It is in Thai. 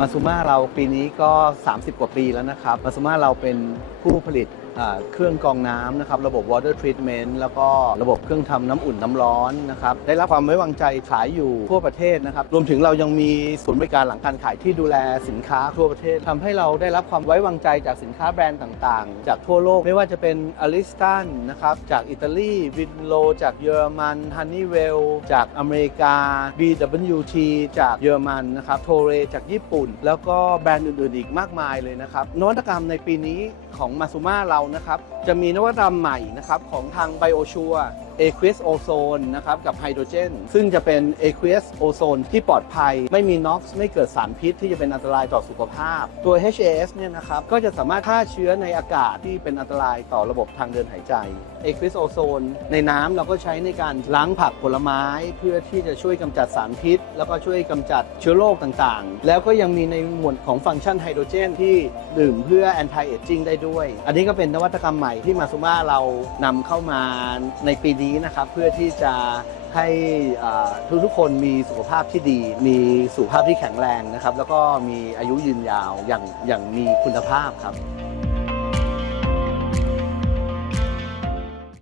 มาซูมาเราปีนี้ก็ 30 กว่าปีแล้วนะครับ มาซูมาเราเป็นผู้ผลิต เครื่องกรองน้ำนะครับระบบ water treatment แล้วก็ระบบเครื่องทำน้ำอุ่นน้ำร้อนนะครับได้รับความไว้วางใจขายอยู่ทั่วประเทศนะครับรวมถึงเรายังมีศูนย์บริการหลังการขายที่ดูแลสินค้าทั่วประเทศทำให้เราได้รับความไว้วางใจจากสินค้าแบรนด์ต่างๆ จากทั่วโลกไม่ว่าจะเป็นอลิสตันนะครับจากอิตาลีวินโล จากเยอรมันฮันนี่เวลจากอเมริกา BWT จากเยอรมันนะครับโทเรจากญี่ปุ่น แล้วก็แบรนด์อื่นๆอีกมากมายเลยนะครับนวัตกรรมในปีนี้ ของมาซูมาเรานะครับ จะมีนวัตกรรมใหม่นะครับของทาง BioSure Aqueous Ozone นะครับกับไฮโดรเจน ซึ่งจะเป็น Aqueous Ozone ที่ปลอดภัย ไม่มี NOx ไม่เกิดสารพิษที่จะเป็นอันตรายต่อสุขภาพ ตัว HAS เนี่ยนะครับก็จะสามารถฆ่าเชื้อในอากาศที่เป็นอันตรายต่อระบบทางเดินหายใจ Aqueous Ozone ในน้ำเราก็ใช้ในการล้างผักผลไม้ เพื่อที่จะช่วยกำจัดสารพิษ แล้วก็ช่วยกำจัดเชื้อโรคต่างๆ แล้วก็ยังมีในหมวดของฟังก์ชันไฮโดรเจนที่ดื่มเพื่อ anti aging ได้ด้วยอันนี้ก็เป็นนวัตกรรมใหม่ที่มาซูมาเรานำเข้ามาในปีนี้นะครับ เพื่อที่จะให้ทุกๆคนมีสุขภาพที่ดี มีสุขภาพที่แข็งแรงนะครับ แล้วก็มีอายุยืนยาวอย่างอย่างมีคุณภาพครับ